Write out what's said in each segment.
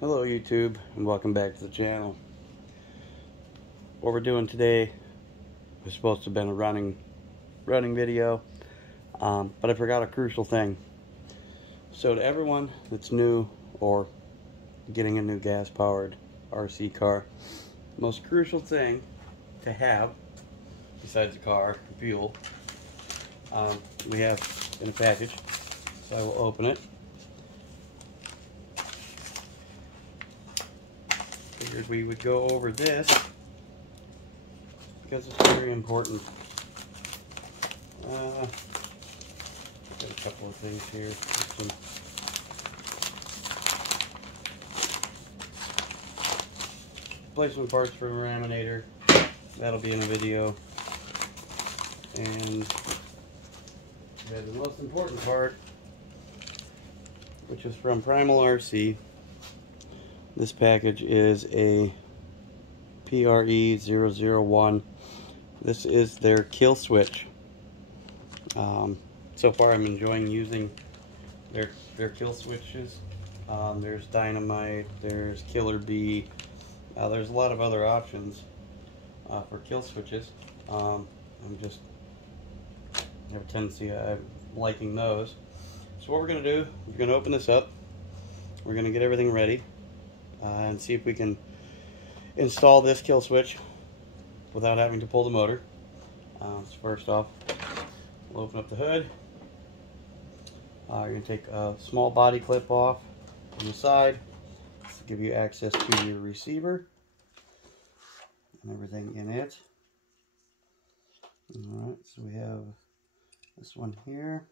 Hello YouTube, and welcome back to the channel. What we're doing today was supposed to have been a running video, but I forgot a crucial thing. So to everyone that's new or getting a new gas-powered RC car, the most crucial thing to have, besides the car and fuel, we have in a package. So I will open it. Figured we would go over this because it's very important. Got a couple of things here. Some replacement parts for a raminator. That'll be in a video. And we have the most important part, which is from Primal RC. This package is a PRE001. This is their kill switch. So far I'm enjoying using their kill switches. There's Dynamite, there's Killer Bee, there's a lot of other options for kill switches. I have a tendency of liking those. So what we're going to do, we're going to open this up, we're going to get everything ready, and see if we can install this kill switch without having to pull the motor. So first off, we'll open up the hood. You're going to take a small body clip off on the side to give you access to your receiver and everything in it. Alright, so we have this one here.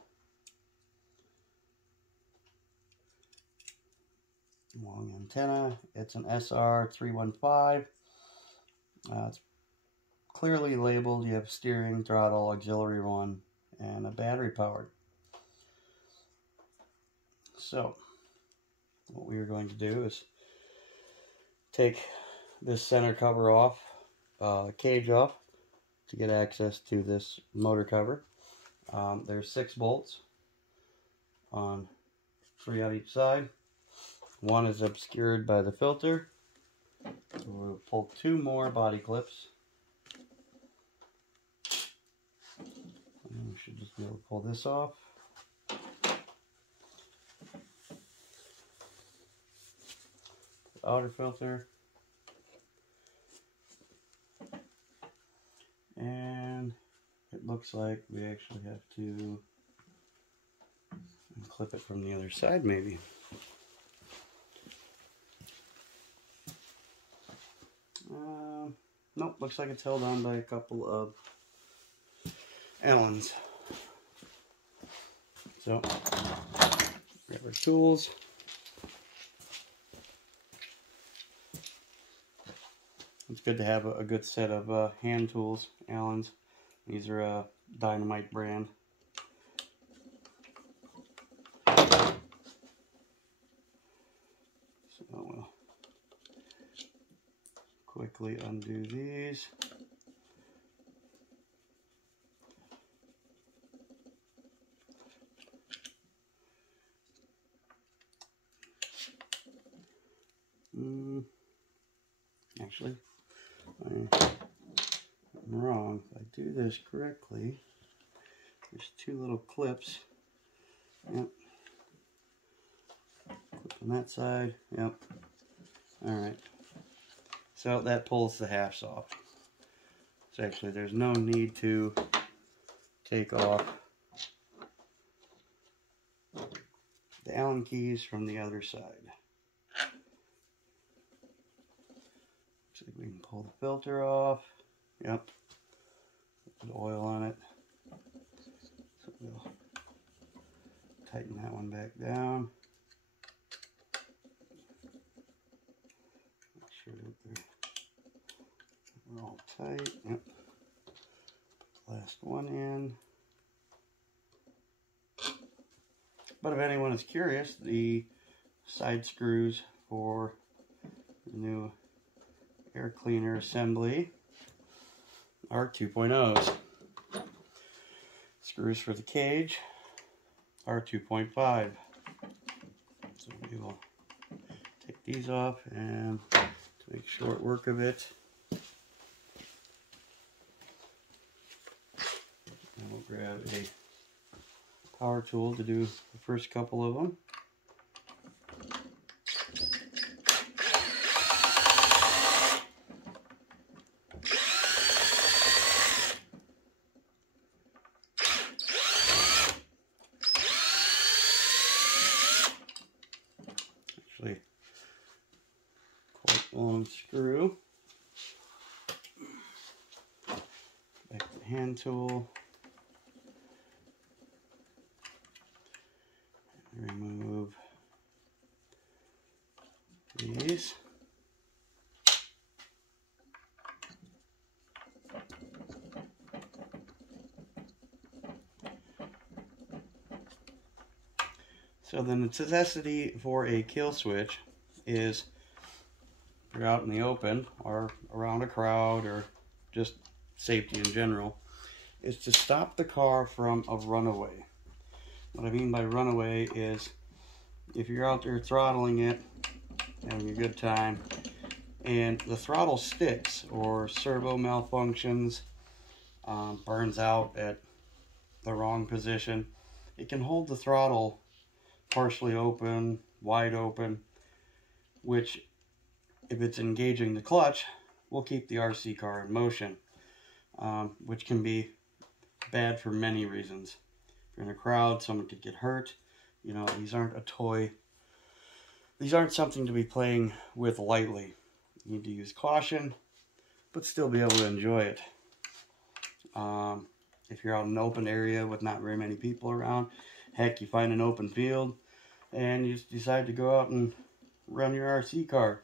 Long antenna. It's an SR315. It's clearly labeled. You have steering, throttle, auxiliary one, and a battery powered. So what we are going to do is take this center cover off, cage off, to get access to this motor cover. There's 6 bolts on 3 on each side. One is obscured by the filter. We'll pull 2 more body clips. And we should just be able to pull this off. The outer filter. And it looks like we actually have to clip it from the other side maybe. Nope, looks like it's held on by a couple of Allens. So, grab our tools. It's good to have a good set of hand tools, Allens. These are a Dynamite brand. So we'll quickly undo these. Actually, I'm wrong. If I do this correctly, there's 2 little clips. Yep. Clip on that side. Yep. Alright. So that pulls the halves off. So actually there's no need to take off the Allen keys from the other side. So we can pull the filter off. Yep. Put oil on it. So we'll tighten that one back down. Make sure that they're all tight. Yep. Put the last one in. But if anyone is curious, the side screws for the new air cleaner assembly are 2.0s. Screws for the cage are 2.5. So we will take these off and to make short work of it. And we'll grab a power tool to do the first couple of them. Actually, quite long screw. Back to the hand tool. Remove these. So the necessity for a kill switch is if you're out in the open or around a crowd or just safety in general, is to stop the car from a runaway. What I mean by runaway is if you're out there throttling it, having a good time, and the throttle sticks or servo malfunctions, burns out at the wrong position, it can hold the throttle partially open, wide open, which, if it's engaging the clutch, will keep the RC car in motion, which can be bad for many reasons. If you're in a crowd, someone could get hurt. You know, these aren't a toy. These aren't something to be playing with lightly. You need to use caution, but still be able to enjoy it. If you're out in an open area with not very many people around, heck, you find an open field and you decide to go out and run your RC car.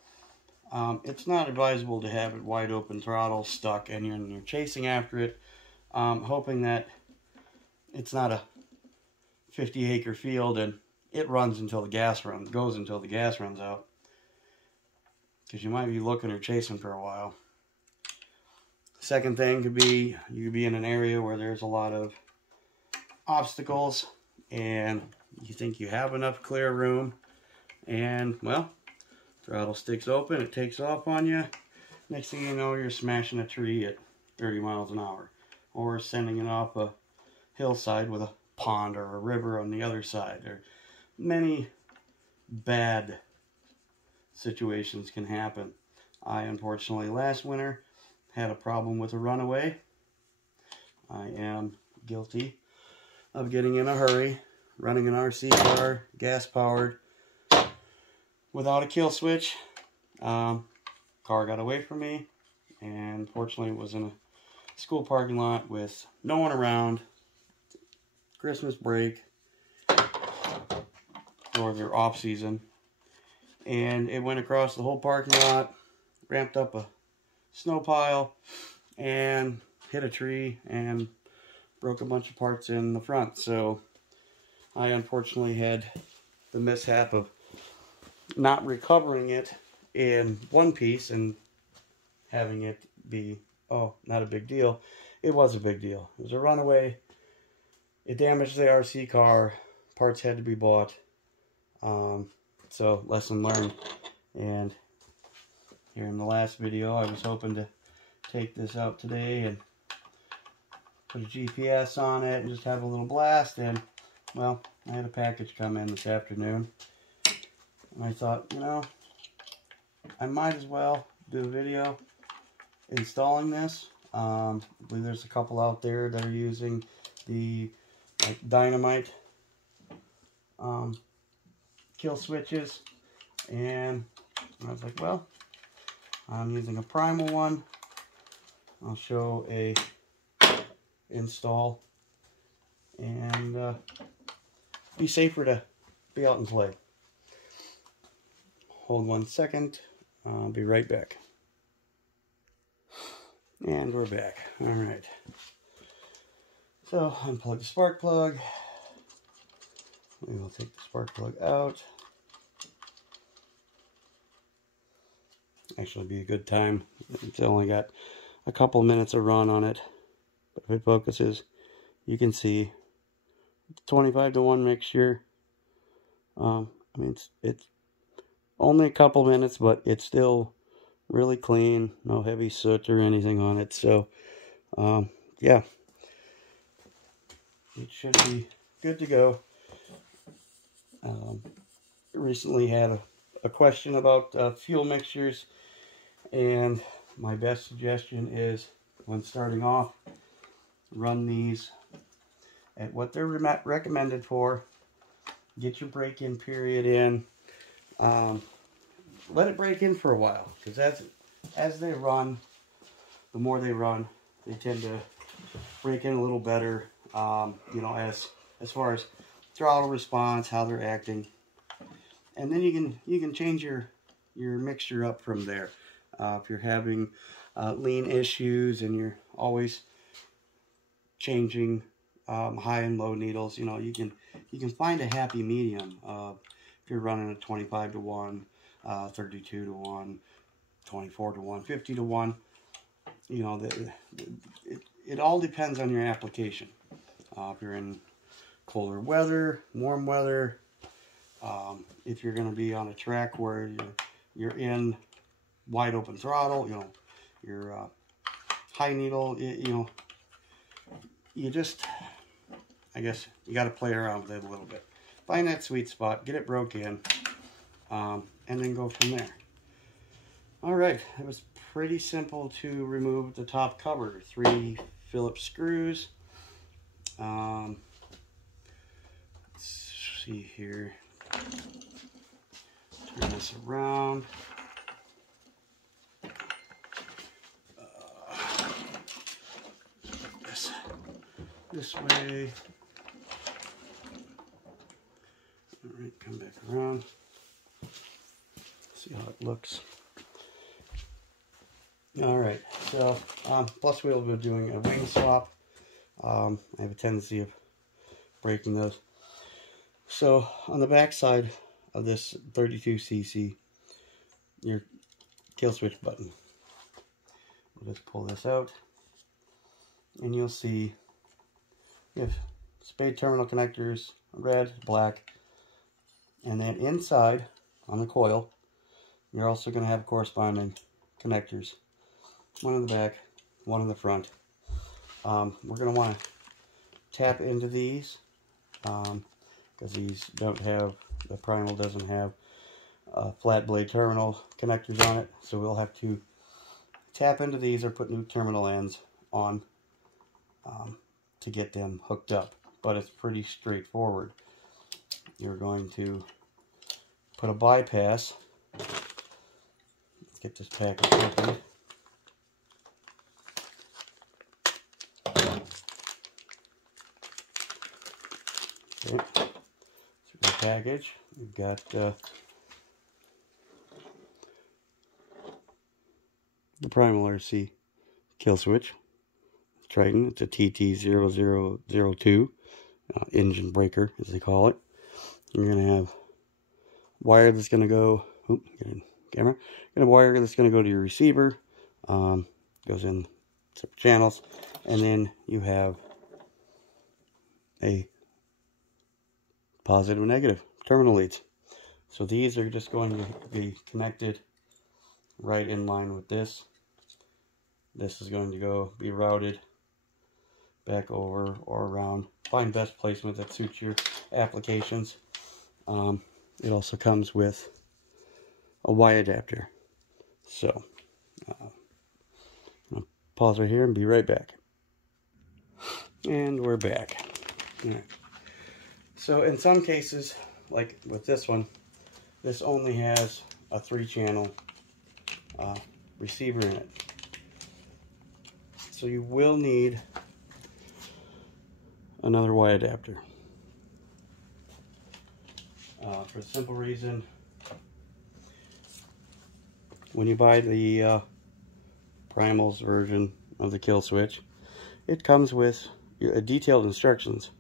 It's not advisable to have it wide open throttle stuck and you're chasing after it, hoping that it's not a 50-acre field and it runs until the gas goes until the gas runs out, because you might be looking or chasing for a while. Second thing could be you could be in an area where there's a lot of obstacles and you think you have enough clear room, and well, throttle sticks open, it takes off on you. Next thing you know, you're smashing a tree at 30 miles an hour or sending it off a hillside with a pond or a river on the other side. There are many bad situations can happen. I unfortunately last winter had a problem with a runaway. I am guilty of getting in a hurry, running an RC car, gas powered, without a kill switch. Car got away from me, and unfortunately it was in a school parking lot with no one around, Christmas break, or their off season, and it went across the whole parking lot, ramped up a snow pile, and hit a tree and broke a bunch of parts in the front. So I unfortunately had the mishap of not recovering it in one piece and having it be, oh, not a big deal. It was a big deal. It was a runaway. It damaged the RC car. Parts had to be bought. So lesson learned. And here in the last video, I was hoping to take this out today and put a GPS on it and just have a little blast. And well, I had a package come in this afternoon, and I thought, you know, I might as well do a video installing this. I believe there's a couple out there that are using the dynamite kill switches, and I was like, well, I'm using a primal one. I'll show a install and be safer to be out and play. Hold 1 second. I'll be right back. And we're back. Alright. So, unplug the spark plug. We will take the spark plug out. Actually be a good time. It's only got a couple minutes of run on it. But if it focuses, you can see 25-to-1 mixture. I mean, it's only a couple minutes, but it's still really clean. No heavy soot or anything on it. So, yeah, it should be good to go. Recently had a question about fuel mixtures, and my best suggestion is, when starting off, run these at what they're recommended for. Get your break-in period in. Let it break in for a while, because as they run, the more they run, they tend to break in a little better. You know, as far as throttle response, how they're acting, and then you can change your mixture up from there. If you're having lean issues and you're always changing high and low needles, you know, you can find a happy medium. If you're running a 25 to 1, 32 to 1, 24 to 1, 50 to 1, you know, it all depends on your application. If you're in colder weather, warm weather, if you're going to be on a track where you're in wide open throttle, you know, your high needle, you know, you just, I guess you got to play around with it a little bit. Find that sweet spot, get it broke in, and then go from there. All right, it was pretty simple to remove the top cover. 3 Phillips screws. Let's see here. Turn this around. This way. All right, come back around. See how it looks. All right, so plus we'll be doing a wing swap. I have a tendency of breaking those. So on the back side of this 32cc, your kill switch button. We'll just pull this out, and you'll see you have spade terminal connectors, red, black, and then inside on the coil, you're also going to have corresponding connectors. One in the back, one in the front. We're going to want to tap into these because these don't have, the primal doesn't have flat blade terminal connectors on it, so we'll have to tap into these or put new terminal ends on to get them hooked up. But it's pretty straightforward. You're going to put a bypass. Let's get this package open. Okay, so the package, we've got the primal RC kill switch, Triton. It's a TT0002 engine breaker, as they call it. You're going to have wire that's going to go, get in camera. You're going to have wire that's going to go to your receiver, goes in separate channels, and then you have a positive and negative terminal leads. So these are just going to be connected right in line with this. This is going to be routed back over or around. Find best placement that suits your applications. It also comes with a Y adapter. So I'll pause right here and be right back. And we're back. All right. So in some cases, like with this one, this only has a 3-channel receiver in it. So you will need another Y adapter. For the simple reason, when you buy the Primal's version of the kill switch, it comes with detailed instructions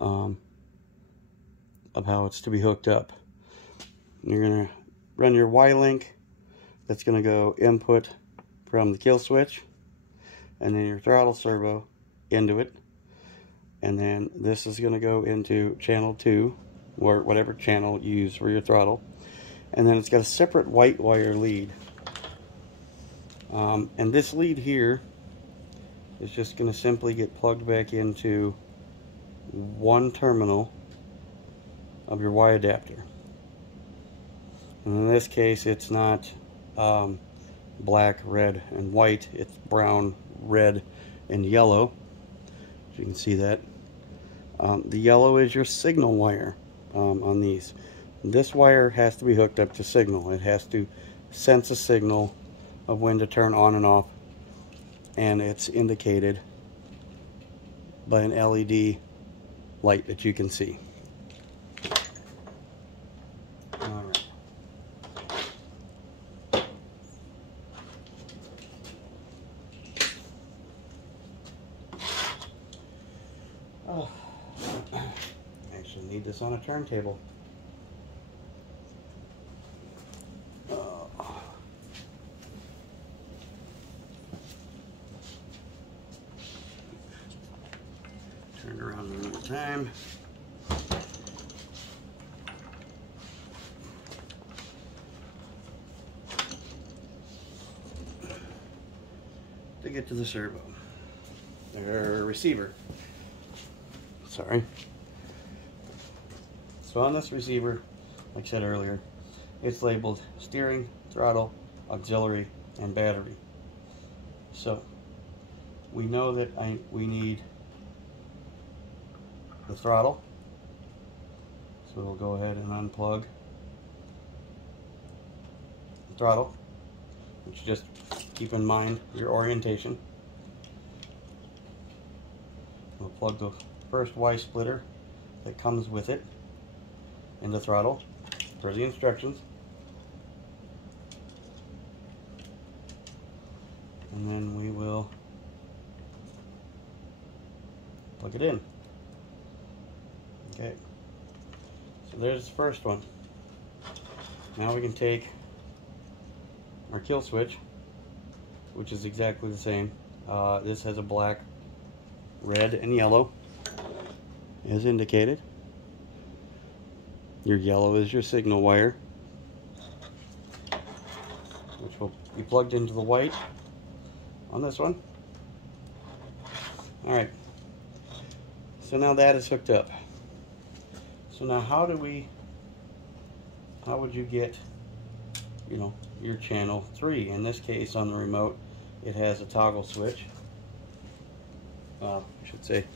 of how it's to be hooked up. You're going to run your Y-link. That's going to go input from the kill switch, and then your throttle servo into it, and then this is going to go into channel 2, or whatever channel you use for your throttle, and then it's got a separate white wire lead. And this lead here is just going to simply get plugged back into one terminal of your Y adapter. And in this case, it's not black, red, and white. It's brown, red, and yellow. As you can see that. The yellow is your signal wire on these. This wire has to be hooked up to signal. It has to sense a signal of when to turn on and off, and it's indicated by an LED light that you can see. Alright. Oh, I actually need this on a turntable. Turn around one more time. To get to the servo, or receiver. Sorry. So on this receiver, like I said earlier, it's labeled steering, throttle, auxiliary, and battery. So we know that we need the throttle, so we'll go ahead and unplug the throttle, which just keep in mind your orientation. We'll plug the first Y splitter that comes with it in the throttle per the instructions, and then we will plug it in. Okay, so there's the first one. Now we can take our kill switch, which is exactly the same. This has a black, red, and yellow as indicated. Your yellow is your signal wire, which will be plugged into the white on this one. Alright, so now that is hooked up. So now how would you get, your channel 3? In this case, on the remote, it has a toggle switch. I should say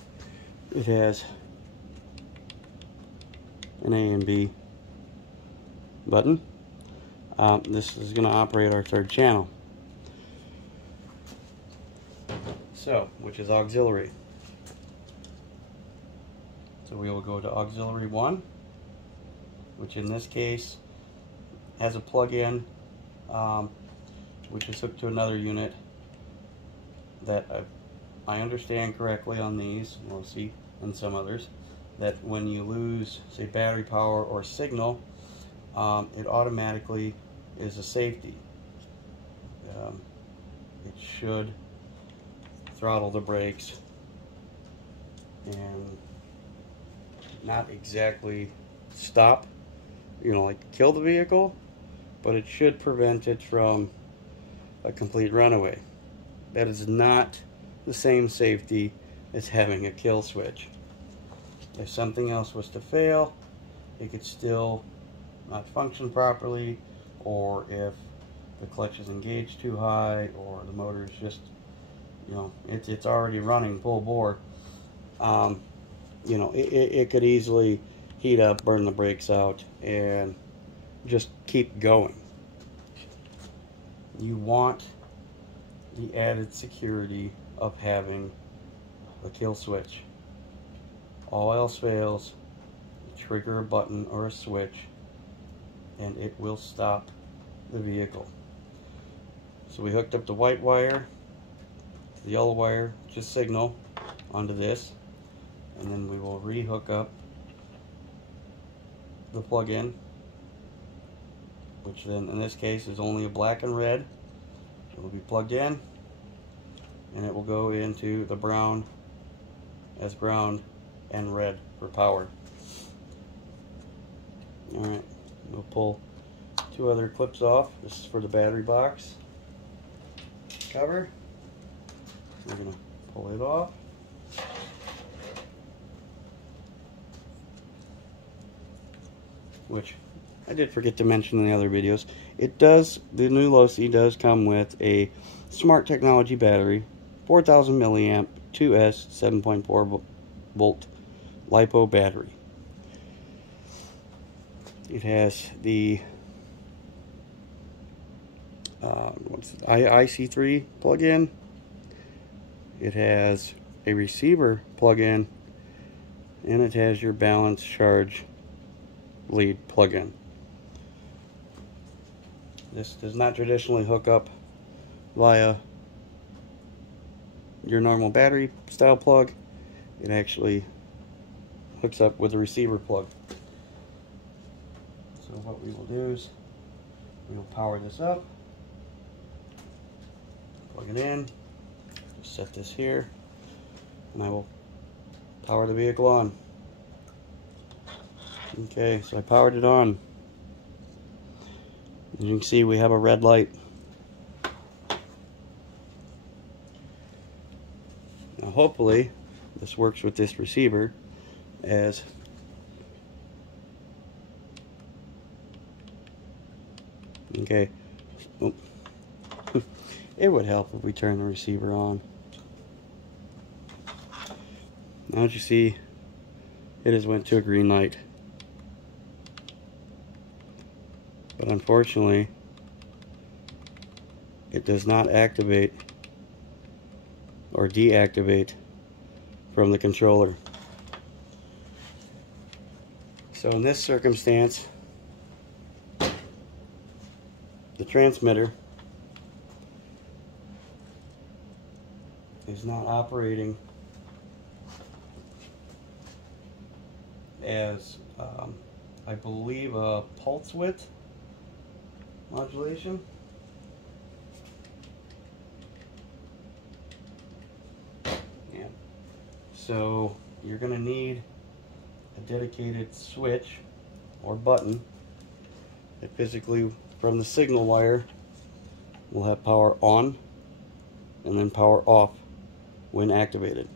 it has an A and B button. This is going to operate our third channel, which is auxiliary. So we will go to auxiliary 1, which in this case has a plug-in, which is hooked to another unit that I understand correctly on these, Losi and some others, that when you lose, say, battery power or signal, it automatically is a safety. It should throttle the brakes and not exactly stop, like kill the vehicle, but it should prevent it from a complete runaway. That is not the same safety as having a kill switch. If something else was to fail, it could still not function properly, or if the clutch is engaged too high, or the motor is just, it's already running full bore. It could easily heat up, burn the brakes out, and just keep going. You want the added security of having a kill switch. All else fails, you trigger a button or a switch, and it will stop the vehicle. So we hooked up the white wire, the yellow wire, just signal, onto this, and then we will re-hook up the plug-in, which then in this case is only a black and red. It will be plugged in, and it will go into the brown as ground and red for power. Alright, we'll pull two other clips off. This is for the battery box cover. So we're going to pull it off. Which I did forget to mention in the other videos. The new Losi does come with a smart technology battery, 4,000 milliamp, 2S, 7.4 volt LiPo battery. It has the IC3 plug-in. It has a receiver plug-in, and it has your balance charge lead plug-in. This does not traditionally hook up via your normal battery style plug. It actually hooks up with a receiver plug. So what we will do is we will power this up, plug it in, just set this here, and I will power the vehicle on. Okay, so I powered it on. As you can see, we have a red light. Now hopefully this works with this receiver, as okay. Oh. It would help if we turn the receiver on. Now as you see, it has went to a green light. But unfortunately, it does not activate or deactivate from the controller. So in this circumstance, the transmitter is not operating as I believe a pulse width modulation. Yeah. So you're going to need a dedicated switch or button that physically from the signal wire will have power on and then power off when activated.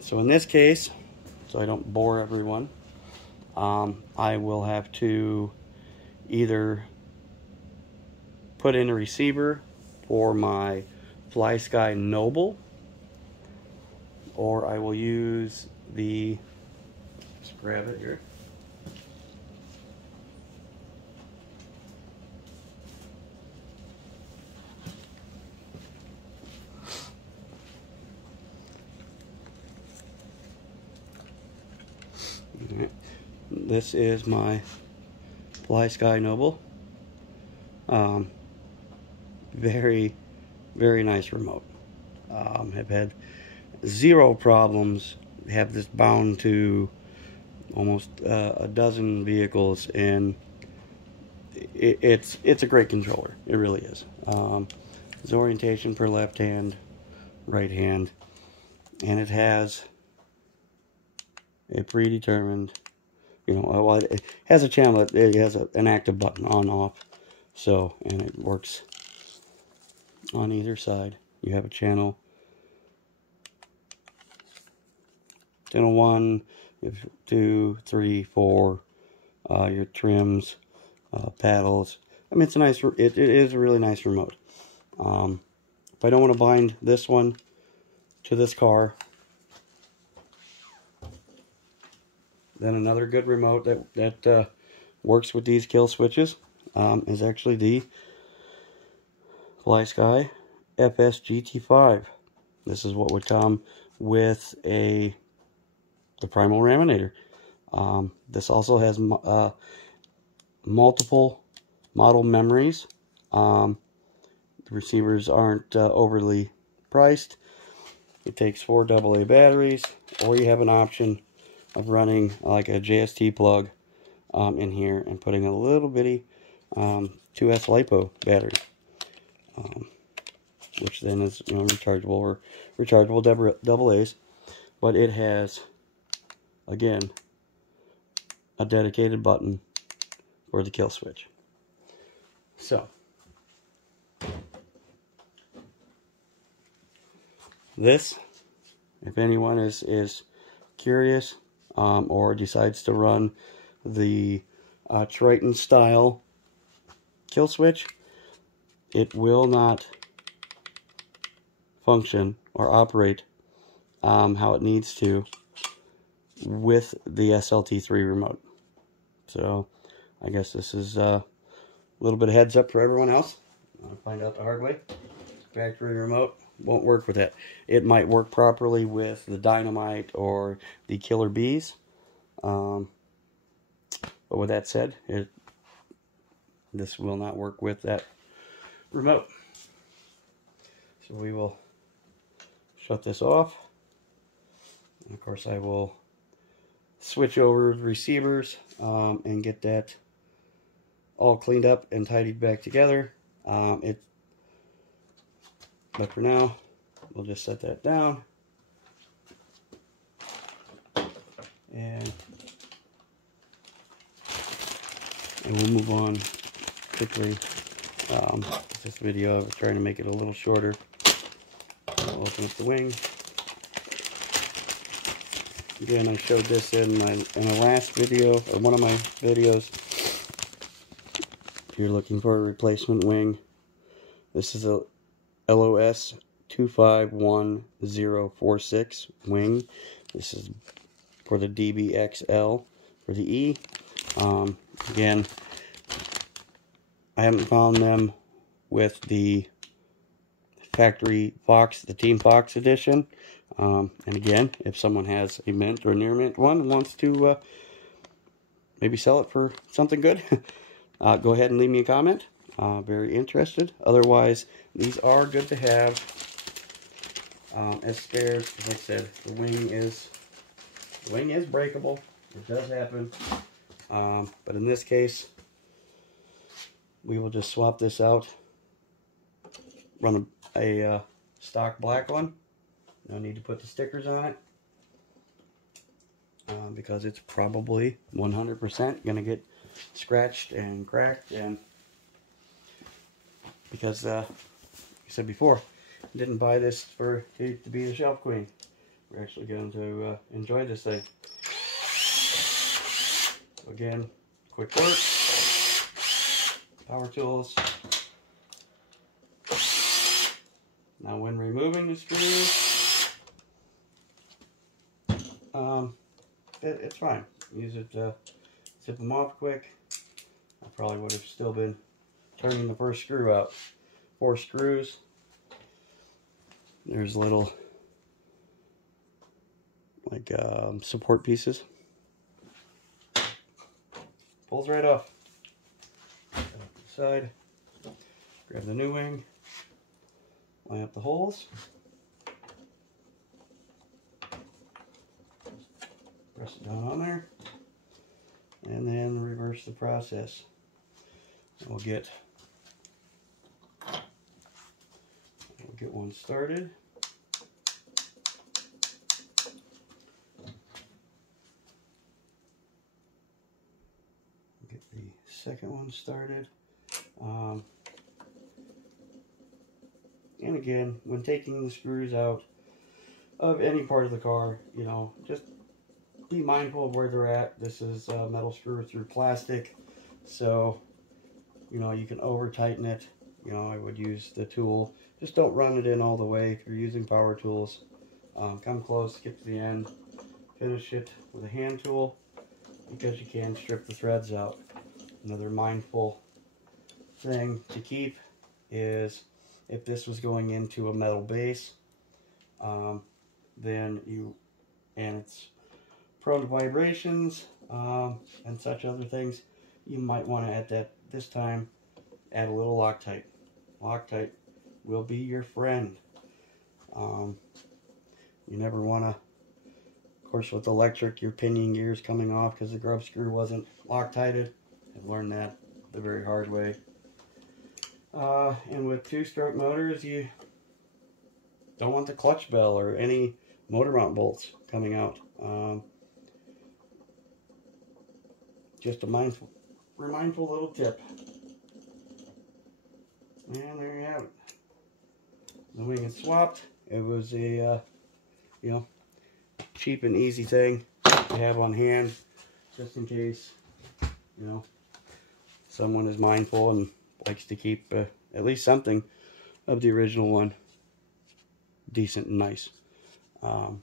So in this case, so I don't bore everyone, I will have to either put in a receiver for my FlySky Noble, or I will use the, just grab it here, this is my FlySky Noble. Very nice remote. Have had zero problems. Have this bound to almost a dozen vehicles, and it's a great controller. It really is. There's orientation for left hand, right hand, and it has a predetermined, well, it has a channel. It has an active button on off. So, and it works on either side. You have a channel 1, 2, 3, 4. Your trims, paddles. I mean, it's a nice. It is a really nice remote. If I don't want to bind this one to this car, then another good remote that works with these kill switches is actually the FlySky FS-GT5. This is what would come with the primal raminator. This also has multiple model memories. The receivers aren't overly priced. It takes 4 AA batteries, or you have an option of running like a JST plug in here and putting a little bitty 2S LiPo battery, which then is rechargeable or rechargeable AA's. But it has, again, a dedicated button for the kill switch. So this, if anyone is curious or decides to run the Triton style kill switch, it will not function or operate how it needs to with the SLT3 remote. So I guess this is a little bit of heads up for everyone else. I'll find out the hard way. Factory remote won't work with it. It might work properly with the Dynamite or the Killer Bees. But with that said, this will not work with that remote. So we will shut this off. And of course I will switch over the receivers and get that all cleaned up and tidied back together. But for now, we'll just set that down. And we'll move on quickly. This video, I was trying to make it a little shorter. I'll open up the wing. Again, I showed this in the last video, or one of my videos. If you're looking for a replacement wing, this is a LOS 251046 wing. This is for the DBXL for the E. Again, I haven't found them with the factory Fox, the Team Fox edition. And again, if someone has a mint or near mint one and wants to maybe sell it for something good, go ahead and leave me a comment. Very interested. Otherwise, these are good to have as spares. Like I said, the wing is breakable. It does happen. But in this case, we will just swap this out. Run a stock black one. No need to put the stickers on it, because it's probably 100% going to get scratched and cracked. And because, like I said before, I didn't buy this to be the shelf queen. We're actually going to enjoy this thing. So again, quick work, power tools. Now when removing the screws, it's fine. Use it to zip them off quick. I probably would have still been turning the first screw out. 4 screws. There's little like support pieces. Pulls right off. Side. Grab the new wing. Line up the holes. Press it down on there. And then reverse the process. We'll get one started. Get the second one started. And again, when taking the screws out of any part of the car, you know, just be mindful of where they're at. This is a metal screw through plastic, so you know, you can over tighten it. You know, I would use the tool. Just don't run it in all the way if you're using power tools. Come close, get to the end, finish it with a hand tool, because you can strip the threads out. Another mindful thing to keep is, if this was going into a metal base, then it's prone to vibrations and such other things, you might want to at this time add a little Loctite. Loctite will be your friend. You never want to, of course with electric, your pinion gears coming off because the grub screw wasn't Loctited. I've learned that the very hard way. And with 2-stroke motors, you don't want the clutch bell or any motor mount bolts coming out. Just a mindful little tip. And there you have it. The wing is swapped. It was a, you know, cheap and easy thing to have on hand, just in case, you know, someone is mindful and likes to keep at least something of the original one decent and nice. All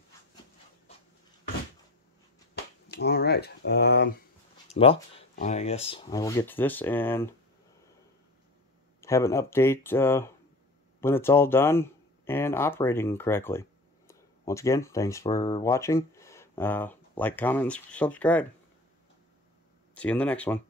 right. Well, I guess I will get to this and have an update when it's all done and operating correctly. Once again, thanks for watching. Like, comment, and subscribe. See you in the next one.